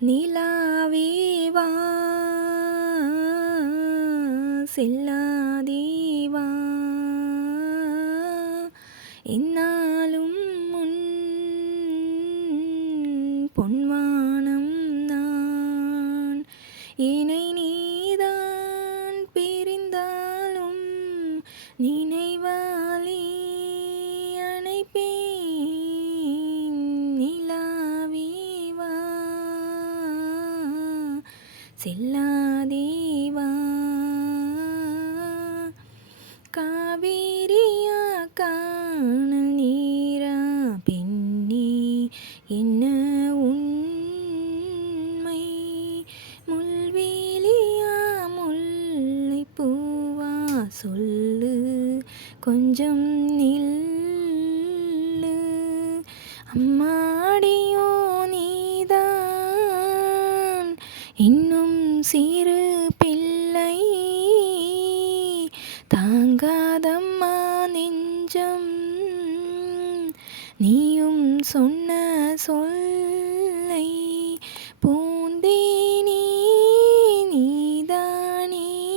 நிலாவேவா செல்லாதேவா என்னாலும் முன் பொன்வானம் நான். இணை நீதான் பிரிந்தாலும் நினைவாலே அணைப்பேன். செல்லாதேவா? காவேரியா காணல் நீரா பெண்ணே என்ன உண்மை? முள்வேலியா முல்லை பூவா சொல்லு கொஞ்சம் நில்லு. அம்மாடியோ இன்னும் சிறு பிள்ளை. தாங்காதம்மா நெஞ்சம். நீயும் சொன்ன சொல்லை பூந்தேனே நீதானே.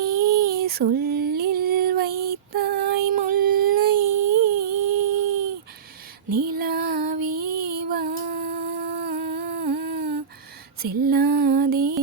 சொல்லில் வைத்தாய் முல்லை. நிலாவே செல்லாதே.